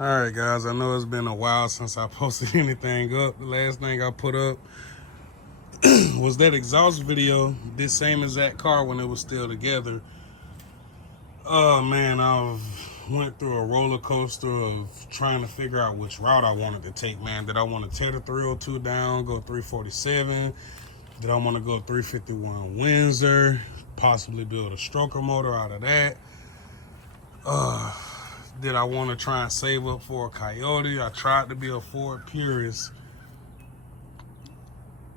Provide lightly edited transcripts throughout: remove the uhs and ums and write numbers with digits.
Alright guys, I know it's been a while since I posted anything up. The last thing I put up was that exhaust video, this same exact car when it was still together. Oh man, I've went through a roller coaster of trying to figure out which route I wanted to take, man. Did I want to tear the 302 down, go 347? Did I want to go 351 Windsor, possibly build a stroker motor out of that? Did I want to try and save up for a Coyote? I tried to be a Ford purist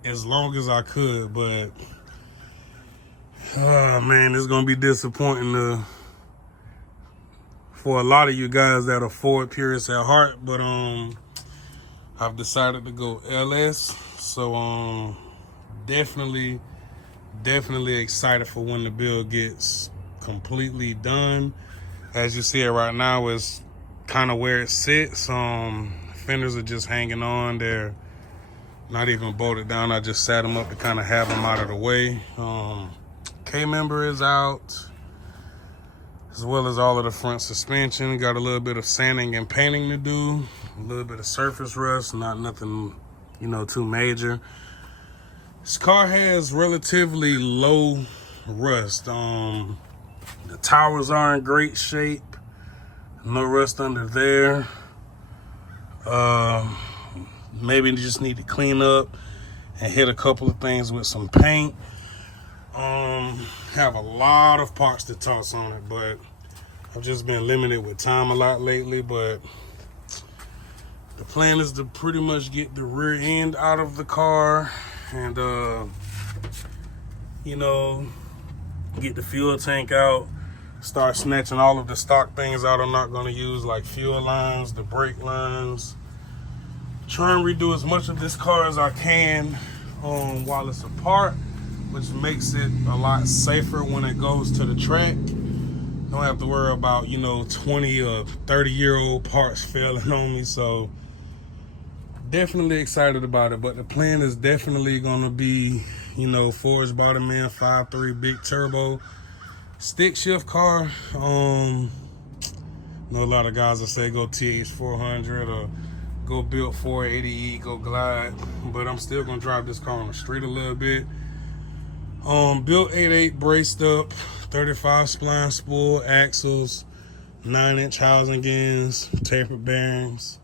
as long as I could, but man, it's gonna be disappointing for a lot of you guys that are Ford purists at heart. But I've decided to go LS, so definitely excited for when the build gets completely done. As you see it right now, is kind of where it sits. Fenders are just hanging on. They're not even bolted down. I just sat them up to kind of have them out of the way. K-member is out, as well as all of the front suspension. Got a little bit of sanding and painting to do. A little bit of surface rust, not nothing, too major. This car has relatively low rust. The towers are in great shape. No rust under there. Maybe just need to clean up and hit a couple of things with some paint. Have a lot of parts to toss on it, but I've just been limited with time a lot lately. But the plan is to pretty much get the rear end out of the car and get the fuel tank out, start snatching all of the stock things out I'm not going to use, like fuel lines, the brake lines. Try and redo as much of this car as I can while it's apart, which makes it a lot safer when it goes to the track. Don't have to worry about 20 or 30-year-old parts failing on me. So definitely excited about it. But the plan is definitely going to be Ford's bottom end 5.3 big turbo stick shift car. Know a lot of guys that say go TH400 or go build 480E, go glide, but I'm still gonna drive this car on the street a little bit. Built 8.8 braced up, 35 spline spool axles, 9-inch housing gins, tapered bearings,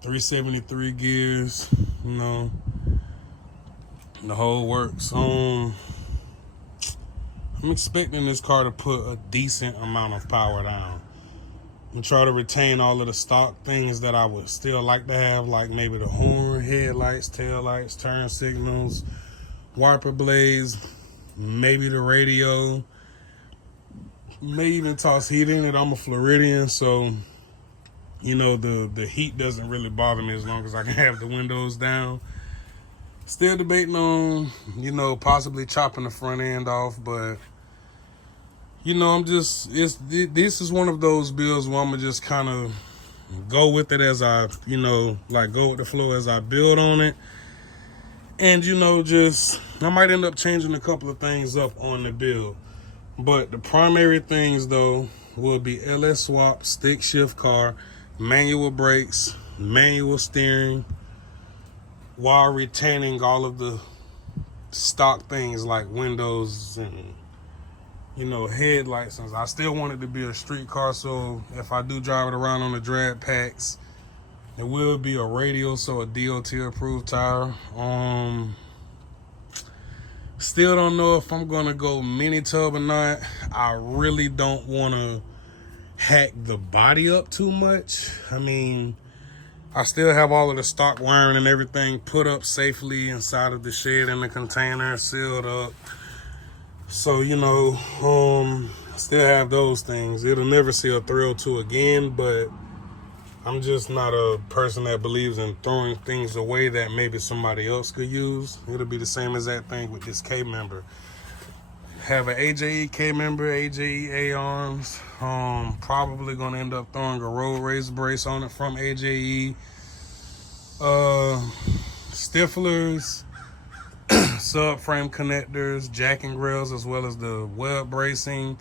373 gears, the whole works. I'm expecting this car to put a decent amount of power down. I'm trying to retain all of the stock things that I would still like to have, like maybe the horn, headlights, tail lights, turn signals, wiper blades, maybe the radio. May even toss heat in it. I'm a Floridian, so the heat doesn't really bother me as long as I can have the windows down. Still debating on, possibly chopping the front end off, but this is one of those builds where I'm gonna just kind of go with it as I, go with the flow as I build on it. And, I might end up changing a couple of things up on the build. But the primary things, though, will be LS swap, stick shift car, manual brakes, manual steering, while retaining all of the stock things like windows and headlights. I still want it to be a street car, so if I do drive it around on the drag packs, it will be a radial, so a DOT approved tire. Still don't know if I'm gonna go mini tub or not. I really don't want to hack the body up too much. I still have all of the stock wiring and everything put up safely inside of the shed in the container, sealed up. So, still have those things. It'll never see a 302 again, but I'm just not a person that believes in throwing things away that maybe somebody else could use. It'll be the same exact thing with this K-member. Have an AJE K-member, AJE A-arms. Probably gonna end up throwing a road race brace on it from AJE. Stiflers, subframe connectors, jacking grills, as well as the web bracing.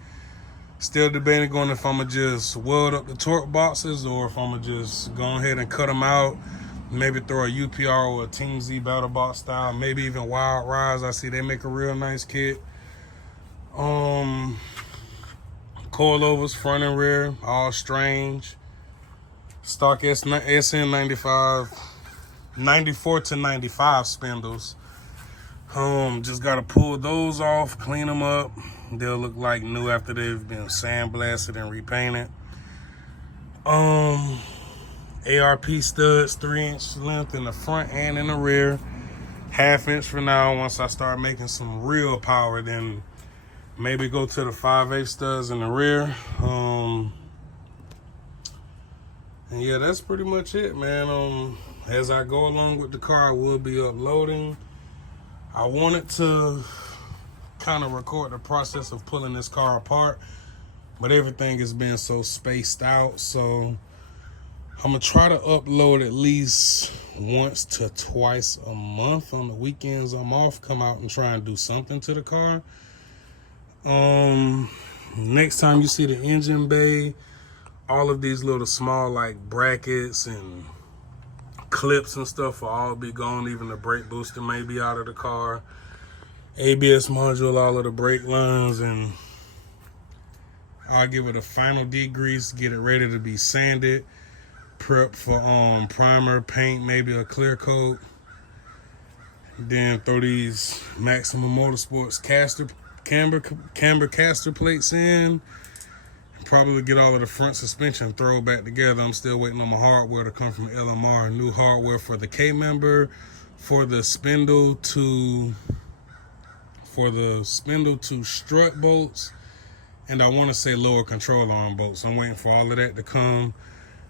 Still debating on if I'm going to just weld up the torque boxes or if I'm going to just go ahead and cut them out. Maybe throw a UPR or a Team Z battle box style. Maybe even Wild Rise. I see they make a real nice kit. Coilovers front and rear, all strange. Stock SN95, 94 to 95 spindles. Just gotta pull those off, clean them up. They'll look like new after they've been sandblasted and repainted. ARP studs, 3-inch length in the front and in the rear. 1/2 inch for now. Once I start making some real power, then maybe go to the 5/8 studs in the rear. And yeah, that's pretty much it, man. As I go along with the car, I will be uploading. I wanted to kind of record the process of pulling this car apart, but everything has been so spaced out. So I'm gonna try to upload at least once to twice a month. On the weekends I'm off, come out and try and do something to the car. Next time you see the engine bay, all of these little small like brackets and clips and stuff will all be gone. Even the brake booster may be out of the car. ABS module, all of the brake lines, and I'll give it a final degrease, get it ready to be sanded, prep for primer, paint, maybe a clear coat. Then throw these Maximum Motorsports camber caster plates in. Probably get all of the front suspension thrown back together. I'm still waiting on my hardware to come from LMR. New hardware for the K-member, for the spindle to strut bolts, and I want to say lower control arm bolts. I'm waiting for all of that to come.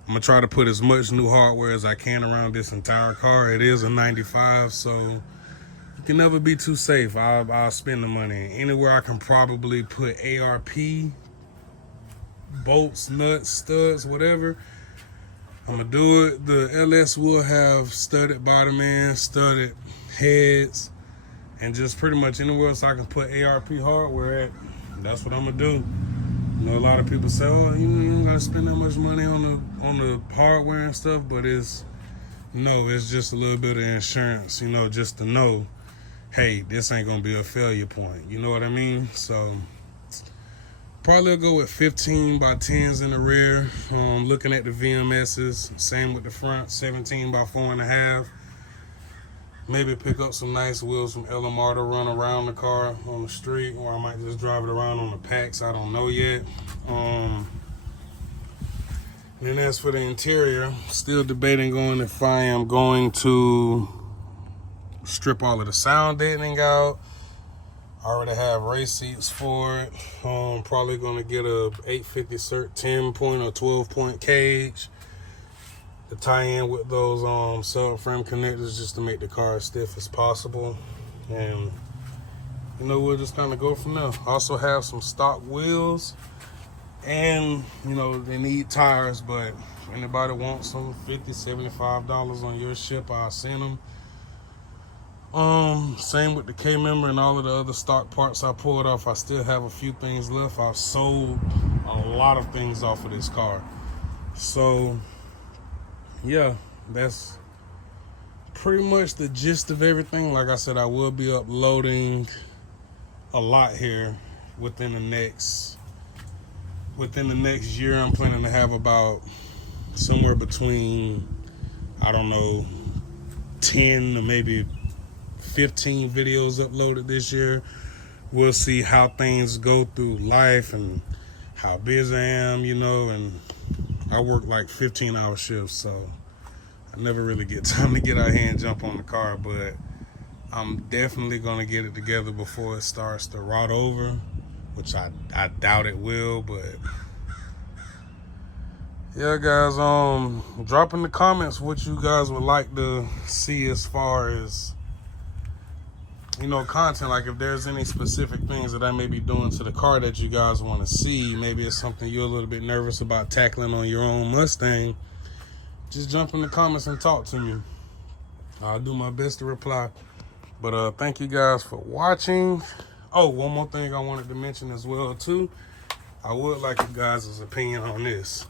I'm gonna try to put as much new hardware as I can around this entire car. It is a 95, so you can never be too safe. I'll spend the money anywhere I can probably put ARP bolts, nuts, studs, whatever. I'm gonna do it. The LS will have studded bottom ends, studded heads, and just pretty much anywhere else I can put ARP hardware at, that's what I'm gonna do. You know, a lot of people say, oh, you don't gotta spend that much money on the hardware and stuff, but it's just a little bit of insurance, you know, just to know, hey, this ain't gonna be a failure point. You know what I mean? So probably I'll go with 15 by 10s in the rear. Looking at the VMSs, same with the front, 17 by 4.5. Maybe pick up some nice wheels from LMR to run around the car on the street, or I might just drive it around on the packs. I don't know yet. And then as for the interior, still debating on if I am going to strip all of the sound deadening out. I already have race seats for it. Probably gonna get a 850 cert 10-point or 12-point cage to tie in with those subframe connectors, just to make the car as stiff as possible. And you know, we'll just kind of go from there. Also have some stock wheels, and you know, they need tires, but if anybody wants some, $50-$75 on your ship, I'll send them. Same with the K-member and all of the other stock parts I pulled off. I still have a few things left. I've sold a lot of things off of this car. So yeah, that's pretty much the gist of everything. Like I said, I will be uploading a lot here within the next year. I'm planning to have about somewhere between, I don't know, 10 to maybe 15 videos uploaded this year. We'll see how things go through life and how busy I am, you know, and I work like 15-hour shifts, so I never really get time to get out here and jump on the car, but I'm definitely gonna get it together before it starts to rot over, which I doubt it will. But yeah, guys, drop in the comments what you guys would like to see as far as, you know, content. Like if there's any specific things that I may be doing to the car that you guys want to see, maybe it's something you're a little bit nervous about tackling on your own Mustang, just jump in the comments and talk to me. I'll do my best to reply. But thank you guys for watching. Oh, one more thing I wanted to mention as well too. I would like you guys' opinion on this.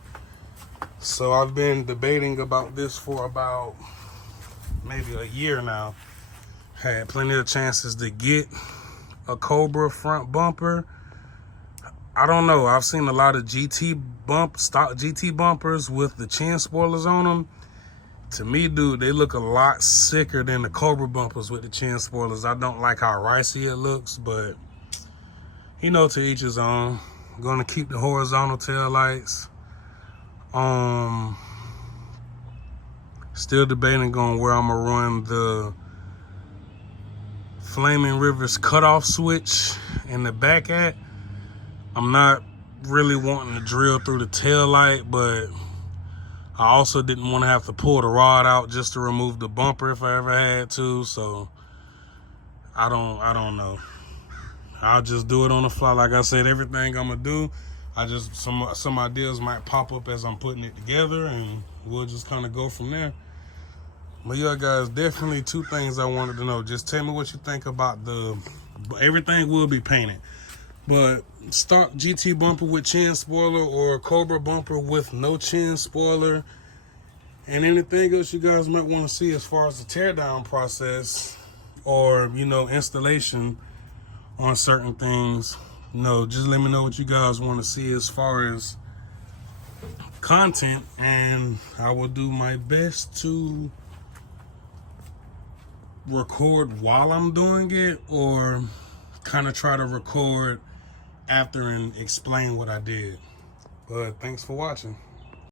So I've been debating about this for about maybe a year now. Had plenty of chances to get a Cobra front bumper. I don't know. I've seen a lot of stock GT bumpers with the chin spoilers on them. To me, dude, they look a lot sicker than the Cobra bumpers with the chin spoilers. I don't like how ricey it looks, but you know, to each his own. I'm gonna keep the horizontal tail lights. Still debating on where I'm gonna run the Flaming Rivers cutoff switch in the back at. I'm not really wanting to drill through the tail light, but I also didn't want to have to pull the rod out just to remove the bumper if I ever had to. So I don't know. I'll just do it on the fly. Like I said, everything I'm gonna do, some ideas might pop up as I'm putting it together, and we'll just kind of go from there. But yeah, guys, definitely two things I wanted to know. Just tell me what you think about everything will be painted, but stock GT bumper with chin spoiler or Cobra bumper with no chin spoiler, and anything else you guys might want to see as far as the teardown process or, you know, installation on certain things. Just let me know what you guys want to see as far as content, and I will do my best to record while I'm doing it, or kind of try to record after and explain what I did. But thanks for watching.